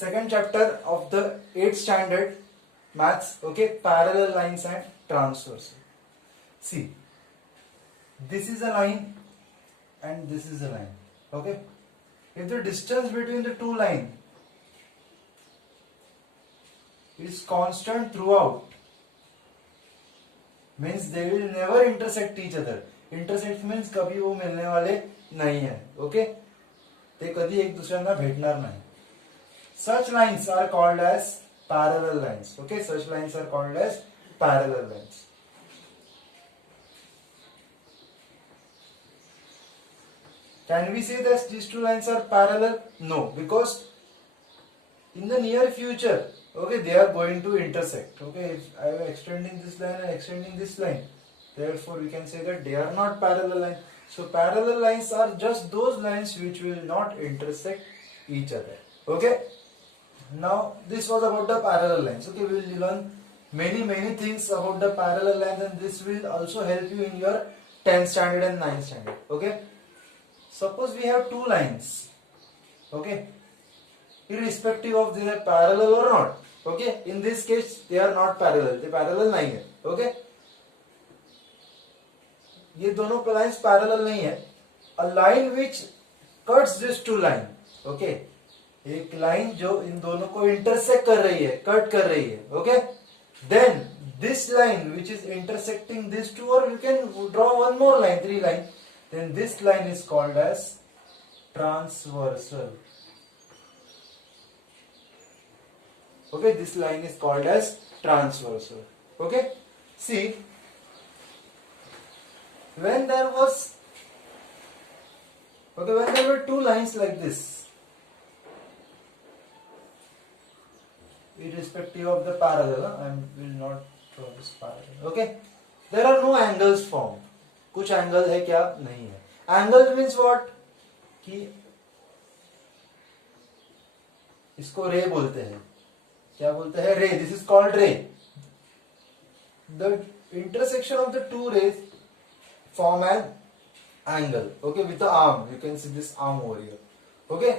second chapter of the 8th standard maths. Okay, parallel lines and transversal. See, this is a line and this is a line. Okay, if the distance between the two lines is constant throughout, means they will never intersect each other. Intersect means कभी वो मिलने वाले नहीं है. Okay, ते कधी एक दुसऱ्यांना भेटणार नाही. Such lines are called as parallel lines. Okay, such lines are called as parallel lines. Can we say that these two lines are parallel? No, because in the near future, okay, they are going to intersect. Okay, if I am extending this line and extending this line, therefore we can say that they are not parallel lines. So parallel lines are just those lines which will not intersect each other. Okay, now this was about the parallel lines. Okay, we will learn many things about the parallel lines, and this will also help you in your 10th standard and 9th standard. Okay, suppose we have two lines. Okay, irrespective of they are parallel or not. Okay, in this case they are not parallel, they parallel नहीं है. Okay, ये दोनों lines parallel नहीं है. A line which cuts this two line. Okay, एक line जो इन दोनों को इंटरसेक्ट कर रही है, कट कर रही है. Okay, then this line which is intersecting this two, or you can draw one more line, three line, then this line is called as transversal. Okay, this line is called as transversal. Okay, see, when there were two lines like this, irrespective of the parallel, I will not draw this parallel. Okay, there are no angles formed. कुछ angle है क्या? नहीं है. Angle means what? कि इसको ray बोलते हैं. क्या बोलते हैं? Ray. This is called ray. The intersection of the two rays form an angle. Okay, with the arm. You can see this arm over here. Okay,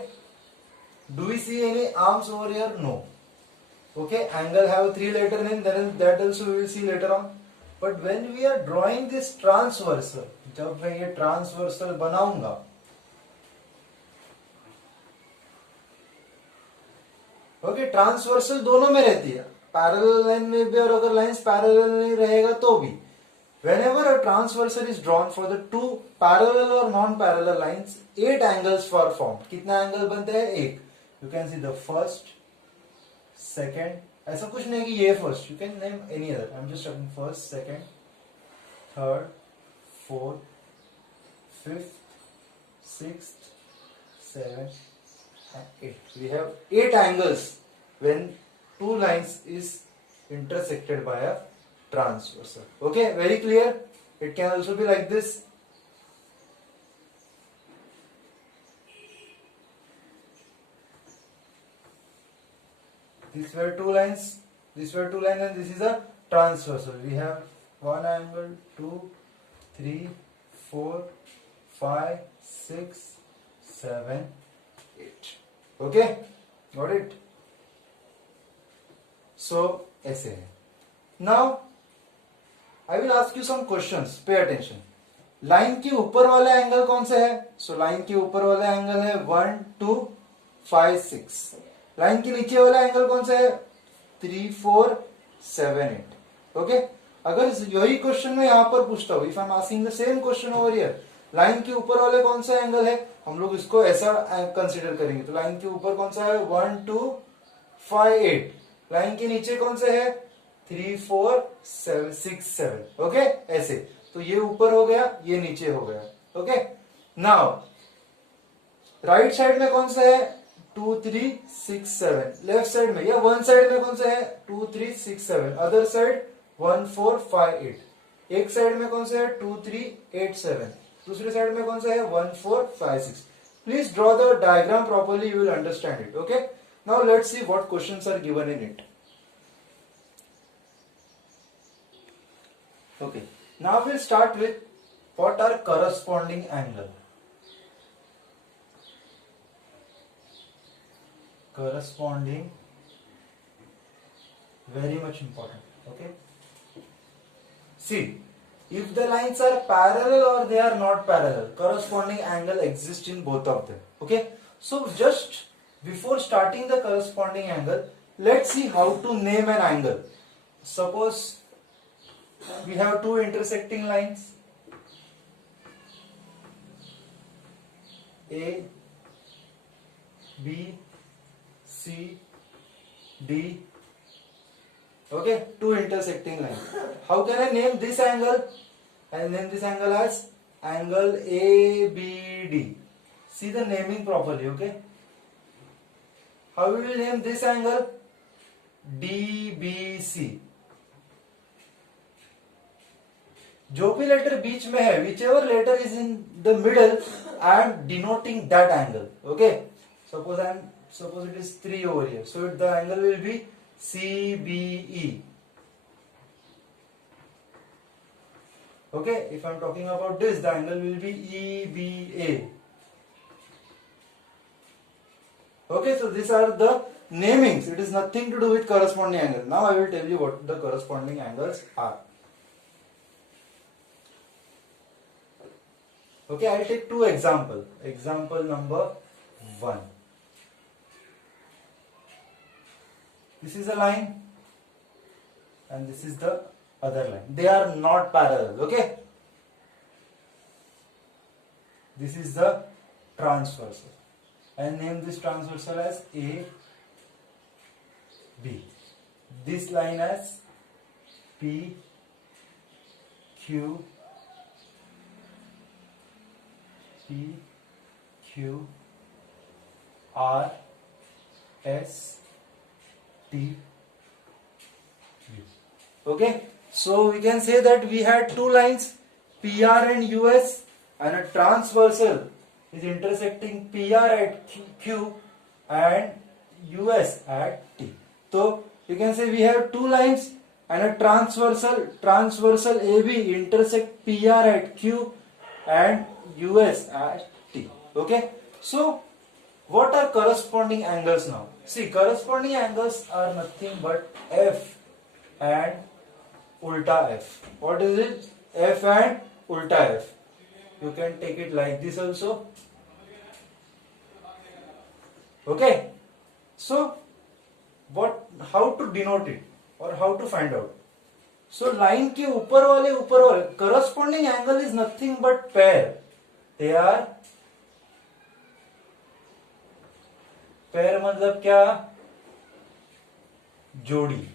do we see any arms over here? No. Okay, angle have a 3-letter name, then that also we will see later on. But when we are drawing this transversal, जब मैं ये transversal बनाऊंगा, okay, transversal दोनों में रहती है, parallel line में भी, और अगर lines parallel नहीं रहेगा तो भी. Whenever a transversal is drawn for the two parallel or non-parallel lines, 8 angles are formed. कितना एंगल बनते हैं? 8. You can see the first, second. ऐसा कुछ नहीं कि ये first. You can name any other. I'm just talking first, second, third, fourth, fifth, sixth, seventh, and 8th. We have 8 angles when two lines is intersected by a transversal. Okay, very clear. It can also be like this. These were two lines. These were two lines, and this is a transversal. We have one angle, 2, 3, 4, 5, 6, 7, 8. Okay, got it? So ऐसे है. Now I will ask you some questions. Pay attention. Line के ऊपर वाला angle कौन सा है? So line के ऊपर वाला एंगल है 1, 2, 5, 6. लाइन के नीचे वाला एंगल कौन सा है? 3, 4, 7, 8. ओके, अगर यही क्वेश्चन में यहां पर पूछता हूं, if I am asking the same question over here, line के ऊपर वाले कौन सा एंगल है, हम लोग इसको ऐसा कंसीडर करेंगे. तो लाइन के ऊपर कौन सा है? 1, 2, 5, 8. लाइन के नीचे कौन सा है? 3, 4, 7, 6, 7. ओके, ऐसे. तो ये ऊपर हो गया, ये नीचे हो गया. ओके, नाउ राइट साइड में कौन सा है? 2, 3, 6, 7. लेफ्ट साइड में या वन साइड में कौन सा है? 2, 3, 6, 7. Other side 1, 4, 5, 8. एक साइड में कौन सा है? 2, 3, 8, 7. दूसरे साइड में कौन सा है? 1, 4, 5, 6. Please draw the diagram properly, you will understand it. Okay, now let's see what questions are given in it. Okay, now we'll start with what are corresponding angle. corresponding, very much important. Okay, see, if the lines are parallel or they are not parallel, corresponding angle exists in both of them. Okay, so just before starting the corresponding angle, let's see how to name an angle. Suppose we have two intersecting lines, A, B, C, D. Okay, two intersecting lines. How can I name this angle? I name this angle as angle ABD. See the naming properly, okay? How we will name this angle? DBC. जो भी letter बीच में है, whichever letter is in the middle, I am denoting that angle. Okay. Suppose it is 3 over here. So the angle will be CBE. Okay. If I am talking about this, the angle will be EBA. Okay. So these are the namings. It is nothing to do with corresponding angle. Now I will tell you what the corresponding angles are. Okay, I'll take two examples. Example number 1. This is a line and this is the other line. They are not parallel. Okay. This is the transversal. I name this transversal as A, B. This line as P, Q, P, Q, R, S, T, U. Okay, so we can say that we had two lines, PR and US, and a transversal is intersecting PR at Q and US at T. So you can say we have two lines and a transversal AB intersect PR at Q and US at T. Okay, so what are corresponding angles now? See, corresponding angles are nothing but F and ulta F. What is it? F and ulta F. You can take it like this also. Okay, so how to denote it or how to find out? So line के ऊपर वाले corresponding angle is nothing but pair. They are pair मतलब क्या? जोड़ी.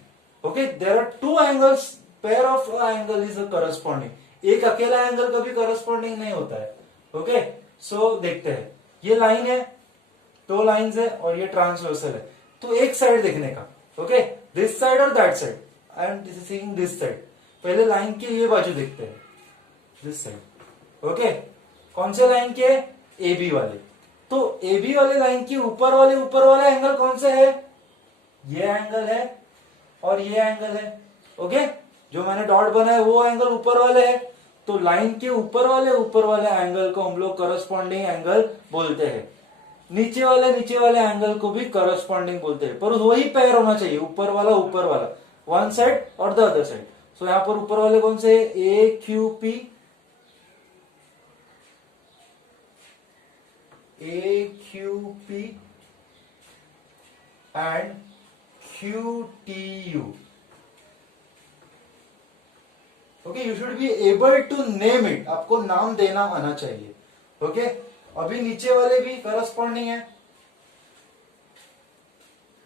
Okay, there are two angles. Pair of angle is a corresponding. एक अकेला angle कभी corresponding नहीं होता है. Okay, so देखते हैं. ये लाइन है, दो लाइंस है और ये ट्रांसवर्सल है. तो एक साइड देखने का. ओके, दिस साइड और that side. I am seeing this side. पहले लाइन की ये बाजू देखते हैं, दिस साइड. ओके, कौन से लाइन के? ए बी वाले. तो ए बी वाले लाइन की ऊपर वाले एंगल कौन से है? ये एंगल है और ये एंगल है. ओके, जो मैंने डॉट बनाया वो एंगल ऊपर वाले है. तो लाइन के ऊपर वाले एंगल को हम लोग करस्पॉन्डिंग एंगल बोलते हैं. नीचे वाले एंगल को भी करस्पॉन्डिंग बोलते हैं, पर वही पेयर होना चाहिए. ऊपर वाला वन साइड और द अदर साइड. सो यहां पर ऊपर वाले कौन से? A Q P, and Q T U. Okay, you should be able to name it. आपको नाम देना आना चाहिए. ओके, अभी नीचे वाले भी करस्पॉन्डिंग है.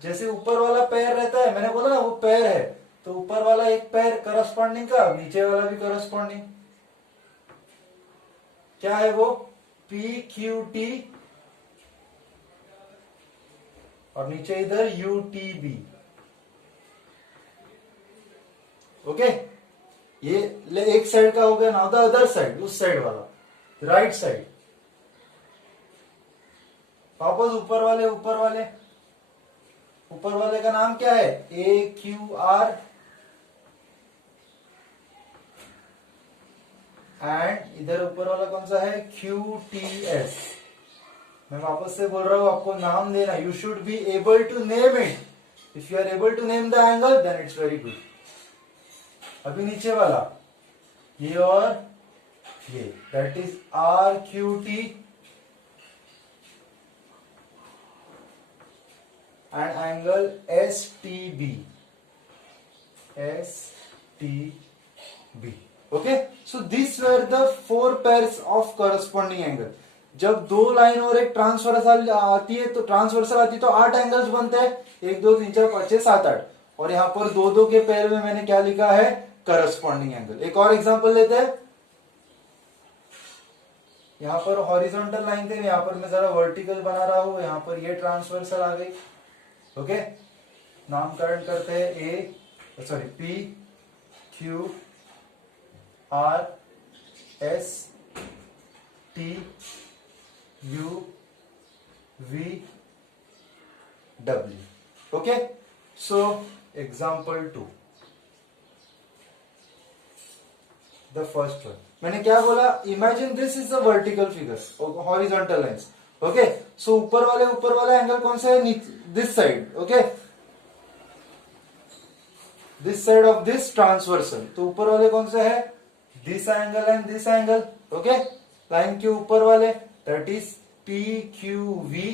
जैसे ऊपर वाला पैर रहता है, मैंने बोला ना वो पैर है, तो ऊपर वाला एक पैर करस्पॉन्डिंग का, नीचे वाला भी करस्पॉन्डिंग. क्या है वो? पी क्यू टी और नीचे इधर यू टी बी. ओके, ये एक साइड का हो गया. नाउ द अदर साइड, उस साइड वाला, राइट साइड. वापस ऊपर वाले का नाम क्या है? ए क्यू आर एंड इधर ऊपर वाला कौन सा है? Q T S. मैं वापस से बोल रहा हूं, आपको नाम देना, you should be able to name it. If you are able to name the angle then it's very good. अभी नीचे वाला ये और ये, that is R Q T and angle S T B, S T B. Okay, so this were the 4 pairs of corresponding angle. जब 2 line और एक transversal आती है तो 8 एंगल्स बनते हैं, 1 2 3 4 5 6 7 8, और यहां पर 2 2 के पेयर में मैंने क्या लिखा है, करस्पॉन्डिंग एंगल। एक और एग्जांपल लेते हैं। यहां पर हॉरिजॉन्टल लाइन थे, यहां पर मैं जरा वर्टिकल बना रहा हूं, यहां पर ये ट्रांसवर्सल आ गई। ओके, नामकरण करते हैं, A sorry P Q R S T U V W. Okay, so example 2, the first one. मैंने क्या बोला, imagine this is the vertical figure, horizontal lines. Okay, so ऊपर वाला एंगल कौन सा है, this side. Okay, this side of this transversal, तो ऊपर वाले कौन से है, this angle and this angle. Okay, line के ऊपर वाले that is P Q V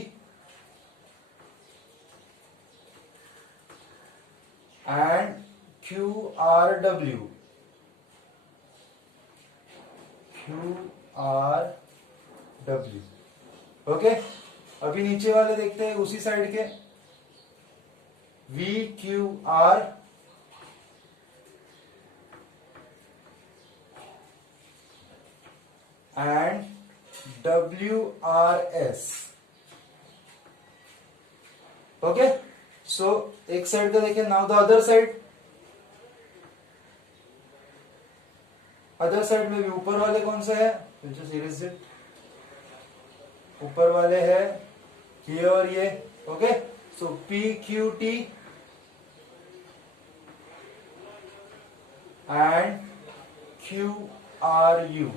and Q R W, Q R W. Okay, अभी नीचे वाले देखते हैं उसी साइड के, V Q R and W R S. Okay, so एक साइड का देखें, now the other side. Other side में भी ऊपर वाले कौन से है, सीरीज इट, ऊपर वाले है ये और ये। Okay, so P Q T and Q R you.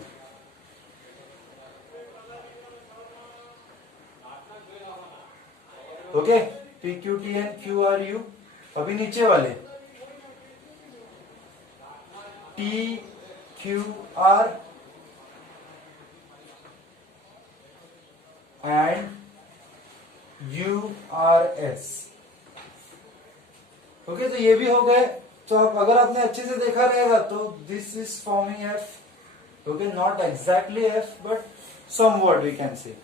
Okay, P Q T and Q R you. अभी नीचे वाले T Q R and you are S. Okay, तो ये भी हो गए। तो अगर आपने अच्छे से देखा रहेगा तो this is forming F. Okay, not exactly F but somewhat we can say.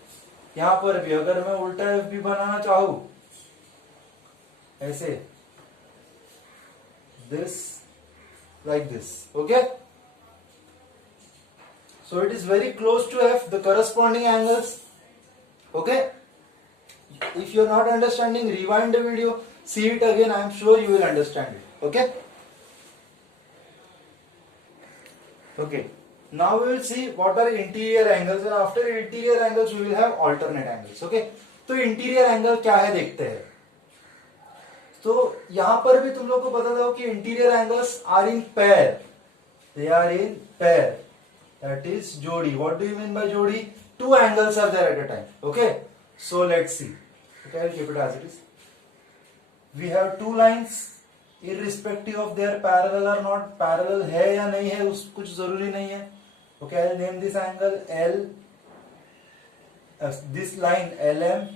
यहां पर भी अगर मैं उल्टा एफ भी बनाना चाहूं, ऐसे, this like this. Okay, so it is very close to f, the corresponding angles. Okay, if you are not understanding, rewind the video, see it again, I am sure you will understand it. Okay, okay, now we will see what are interior angles, and after interior angles we will have alternate angles. Okay, तो interior angle क्या है देखते हैं। तो यहां पर भी तुम लोग को पता था कि interior angles are in pair, they are in pair, that is जोड़ी। What do you mean by जोड़ी, 2 angles are there at a time. Okay, so let's see. Okay, I will keep it as it is. We have 2 lines, irrespective of they're parallel or not, parallel है या नहीं है उस कुछ जरूरी नहीं है। Okay, I will name this angle L, this line L M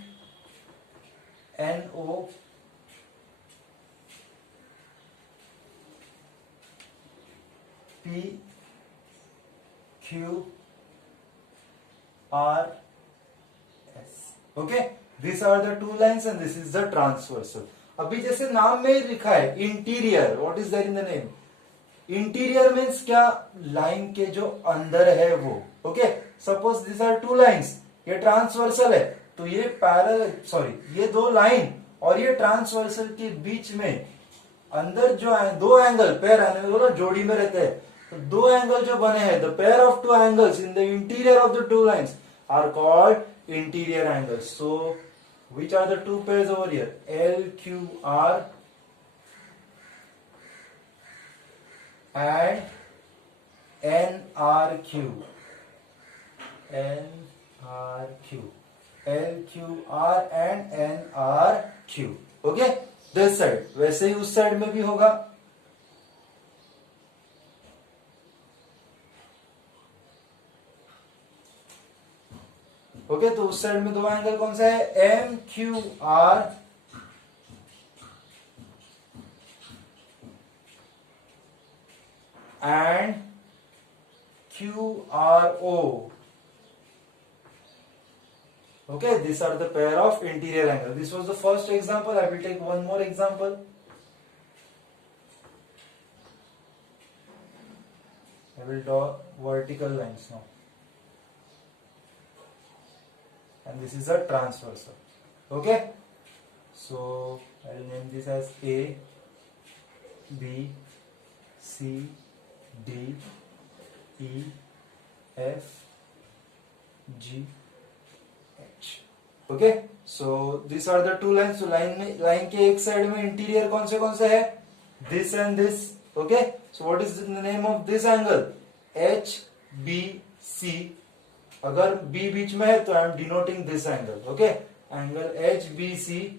N O P Q R S. Okay, these are the 2 lines and this is the transversal. अभी जैसे नाम में लिखा है interior, what is there in the name, interior means क्या, line के जो अंदर है वो। Okay, suppose this are 2 lines, ये ट्रांसवर्सल है, तो ये पैरेलल, सॉरी, ये 2 लाइन और ये ट्रांसवर्सल के बीच में अंदर जो 2 एंगल, पेयर एंगल जोड़ी में रहते हैं, तो 2 एंगल जो बने हैं, the pair of 2 angles in the interior of the 2 lines are called interior angles. So which are the 2 pairs over here, L Q R and N R Q, N R Q. LQR and NRQ. Okay, this side, वैसे ही उस side में भी होगा. Okay, तो उस side में दो एंगल कौन सा है? MQR and QRO. Okay, these are the pair of interior angle. This was the first example. I will take one more example. I will draw vertical lines now. And this is a transversal. Okay, so I will name this as A, B, C, D, E, F, G, H. Okay, so these are the two lines. So line के एक side में interior कौन से है? This and this. Okay, so what is the name of this angle? HBC. अगर B बीच में है तो I am denoting this angle. Okay, angle HBC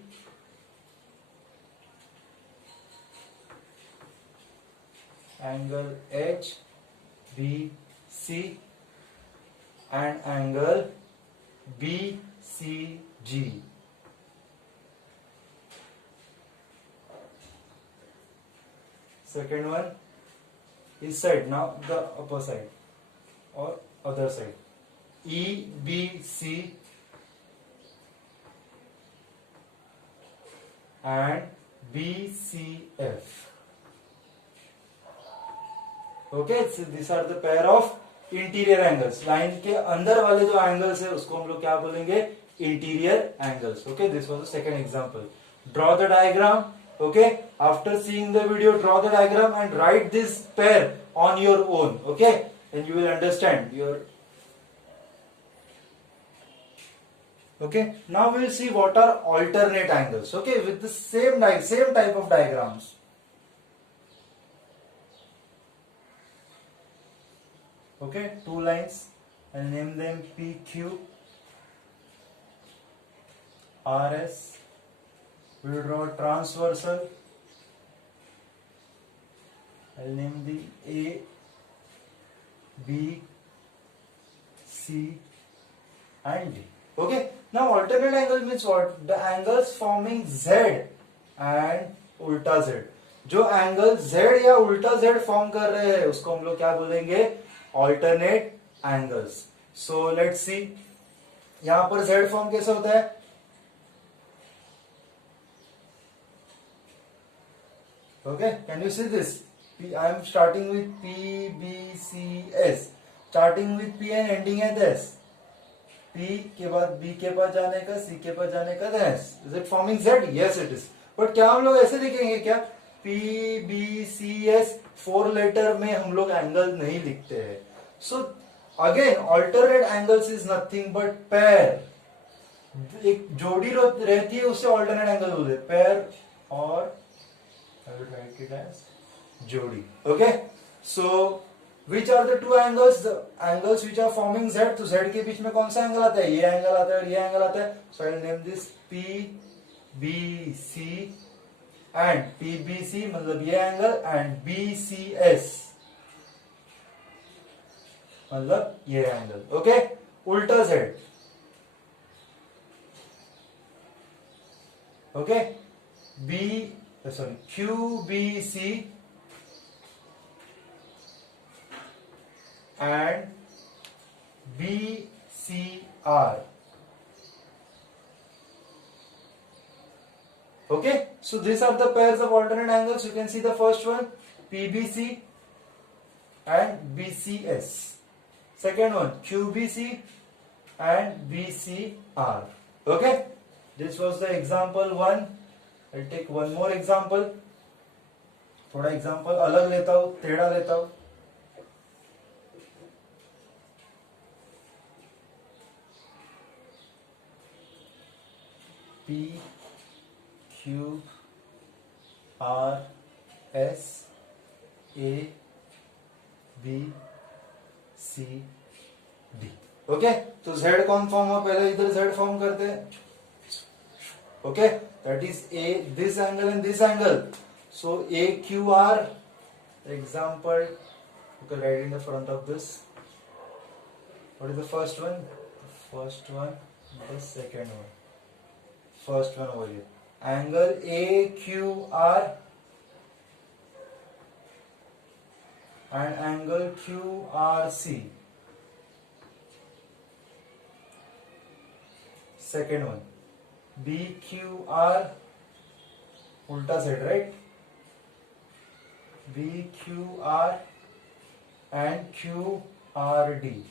angle HBC and angle BCG. Second one is side, now the upper side or other side. EBC and BCF. Okay, so these are the pair of interior angles. Line के अंदर वाले जो angles है उसको हम लोग क्या बोलेंगे? Interior angles. Okay, this was the second example. Draw the diagram. Okay, after seeing the video draw the diagram and right this pair on your own. Okay, and you will understand your. Okay, now we will see what are alternate angles. Okay, with the same type of diagrams. Okay, two lines. I'll name them PQ, RS. We will draw transversal. I'll name the A, B, C, and D. Okay, now alternate angle means what? The angles forming Z and उल्टा Z. जो angle Z या उल्टा Z form कर रहे हैं उसको हम लोग क्या बोलेंगे? Alternate angles. सो लेट्स सी, यहां पर Z फॉर्म कैसे होता है? Okay, can you see this? I am starting with P, B, C, S, starting with P and ending eight S. P के बाद B के पास जाने का, C के पास जाने का, then S. Is it forming Z? Yes, it is. But क्या हम लोग ऐसे लिखेंगे क्या? P, B, C, S, 4 letter में हम लोग एंगल नहीं लिखते हैं. So again, alternate angles is nothing but pair. एक जोड़ी रहती है उससे alternate angle बोलते हैं. Pair और I will write it as जोड़ी. Okay, so which are the two angles? The angles which are forming Z. तो Z के बीच में कौन सा एंगल आता है? ये एंगल आता है और ये एंगल आता है. So I will name this PBC and PBC मतलब ये एंगल and BCS मतलब ये एंगल. ओके, उल्टा Z. Okay, QBC and BCR. Okay, so these are the pairs of alternate angles. You can see the first one PBC and BCS. Second one QBC and BCR. Okay, this was the example 1. I'll take one more example. थोड़ा example अलग लेता हूं, टेढ़ा लेता हूं. P, Q, R, S, A, B, C, D. Okay, तो z कौन form हुआ, पहले इधर z फॉर्म करते हैं. Okay, that is a this angle and this angle. So AQR example, okay, right in the front of this. What is the first one? First one, the second one. First one over here. Angle AQR and angle QRC. Second one, BQR, ulta side, right? BQR and QRD.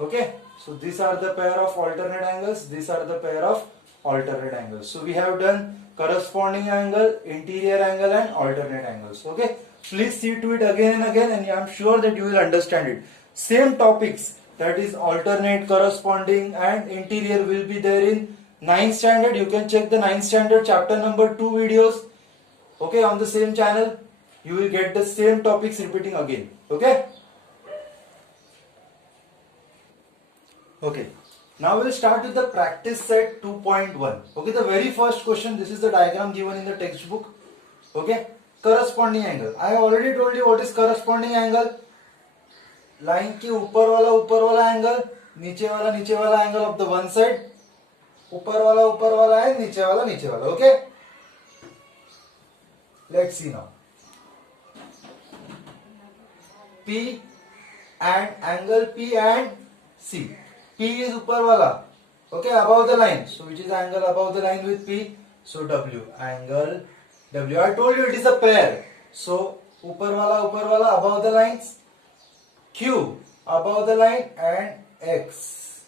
Okay, so these are the pair of alternate angles, these are the pair of alternate angles. So we have done corresponding angle, interior angle and alternate angles. Okay, please see to it again and again, and I am sure that you will understand it. Same topics, that is alternate, corresponding and interior, will be there in 9th standard. You can check the 9th standard chapter number 2 videos, okay, on the same channel. You will get the same topics repeating again. Okay. Okay, now we'll start with the practice set 2.1. Okay, the very first question, this is the diagram given in the textbook. Okay, corresponding angle. I have already told you what is corresponding angle. Line के ऊपर वाला angle, नीचे वाला angle of the one side. ऊपर वाला है, नीचे वाला. Okay, let's see now. P and angle P and C. P is ऊपर वाला, okay, above the line. So which is angle above the line with P? So W, angle W. I told you it is a pair. So ऊपर वाला above the lines. Q above the line and X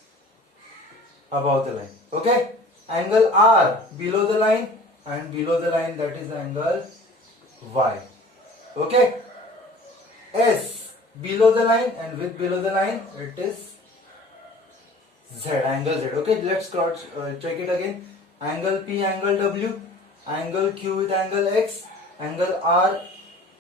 above the line. Okay, angle R below the line and below the line, that is angle Y. Okay, S below the line and with below the line, it is Z, angle Z. Okay, let's check it again. Angle P, angle W, angle Q with angle X, angle R,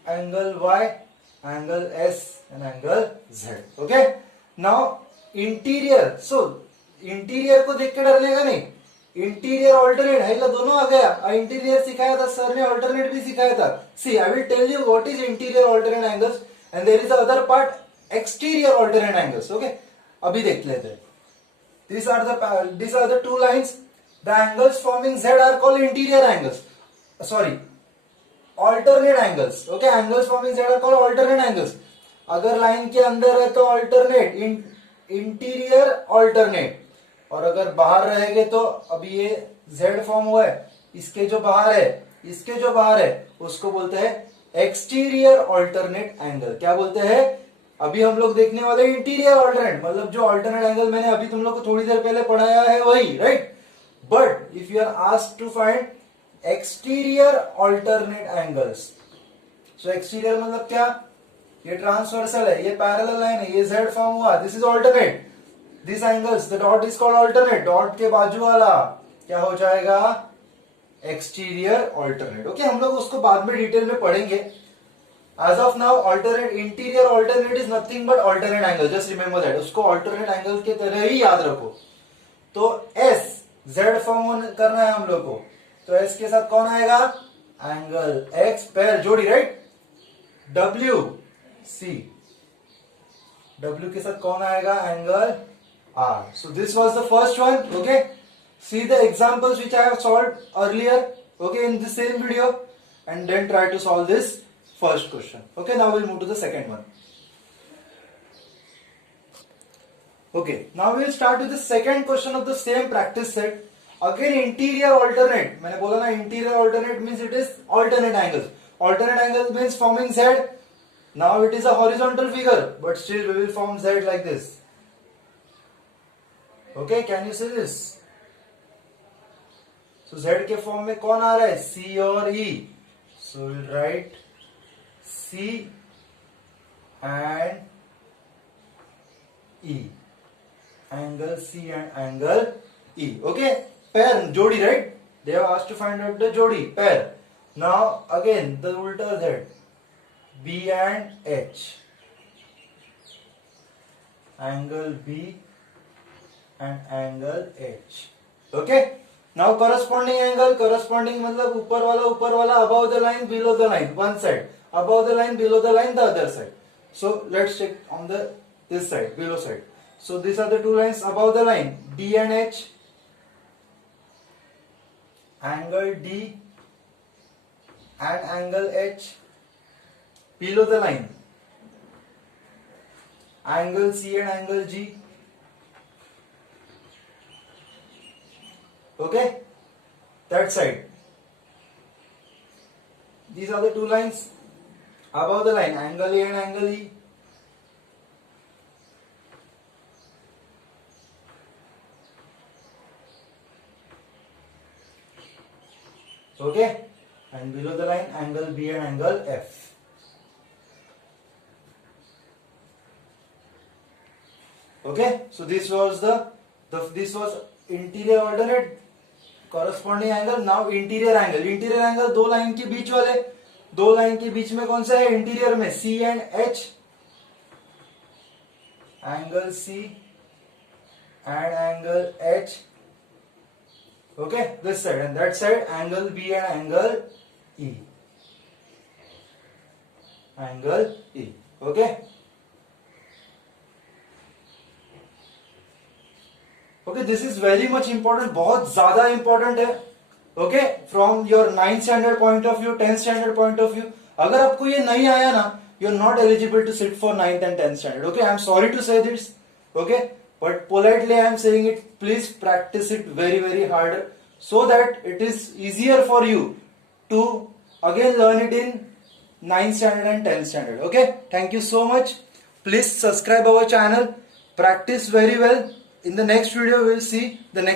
angle Y, angle S and angle Z. Okay, now interior. So interior को देख के डरने का नहीं. Interior alternate है, दोनों आ गया. Interior सिखाया था सर ने, alternate भी सिखाया था. See, I will tell you what is interior alternate angles and there is the other part, exterior alternate angles. Okay, अभी देख लेते हैं. These are the two lines. The angles forming Z are called interior angles. Sorry, alternate angles. Okay, angles forming Z are called alternate angles. अगर line के अंदर है तो alternate, interior alternate, और अगर बाहर रहेंगे तो अभी ये Z फॉर्म हुआ है, इसके जो बाहर है उसको बोलते हैं एक्सटीरियर ऑल्टरनेट एंगल. क्या बोलते हैं? अभी हम लोग देखने वाले इंटीरियर ऑल्टरनेट, मतलब जो ऑल्टरनेट एंगल मैंने अभी तुम लोग को थोड़ी देर पहले पढ़ाया है वही, right. But if you are asked to find exterior alternate angles, so exterior मतलब क्या? ये ट्रांसवर्सल है, ये पैरेलल लाइन है, ये Z फॉर्म हुआ, this is alternate. This angles, the dot is called alternate. Dot के बाजू वाला क्या हो जाएगा? Exterior alternate. ओके, हम लोग उसको बाद में डिटेल में पढ़ेंगे. As of now, alternate, interior alternate is nothing but alternate angle. Just remember that. उसको alternate angle के तरह ही याद रखो. तो S, Z फॉर्म करना है हम लोग को, तो S के साथ कौन आएगा? एंगल X, पैर जोड़ी, राइट. W, C, W के साथ कौन आएगा? Angle R. So this was the first one. Okay, see the examples which I have solved earlier, okay, in the same video, and then try to solve this first question. Okay, now we'll move to the second one. Okay, now we'll start with the second question of the same practice set. Again, interior alternate. मैंने बोला ना, interior alternate means it is alternate angles. Alternate angles means forming Z. Now it is a horizontal figure, but still we will form Z like this. Okay, can you see this? So Z के form में कौन आ रहा है? C और E. So we'll write C and E. Angle C and angle E. Okay, pair, jodi, right? They have asked to find out the jodi, pair. Now again the ulta Z, B and H. angle B and angle H. Okay. Now corresponding angle, corresponding मतलब ऊपर वाला above the line, below the line, one side, above the line, below the line, the other side. So let's check on the this side, below side. So these are the two lines above the line, D and H. Angle D and angle H. Below the line, angle C and angle G. Okay, that side. These are the two lines above the line, angle A and angle E. Okay, and below the line, angle B and angle F. Okay, so this was this was interior alternate corresponding angle. Now interior angle दो line के बीच वाले, दो line के बीच में कौन सा है interior में, C and H, angle C and angle H. Okay, this side and that side, angle B and angle E. Angle E. Okay. Okay, this is very much important, बहुत ज्यादा important है. Okay, from your 9th standard point of view, 10th standard point of view, अगर आपको ये नहीं आया ना, you're not eligible to sit for 9th and 10th standard. Okay, I'm sorry to say this. Okay, but politely I am saying it. Please practice it very very hard so that it is easier for you to again learn it in 9th standard and 10th standard. Okay, thank you so much. Please subscribe our channel. Practice very well. In the next video, we will see the next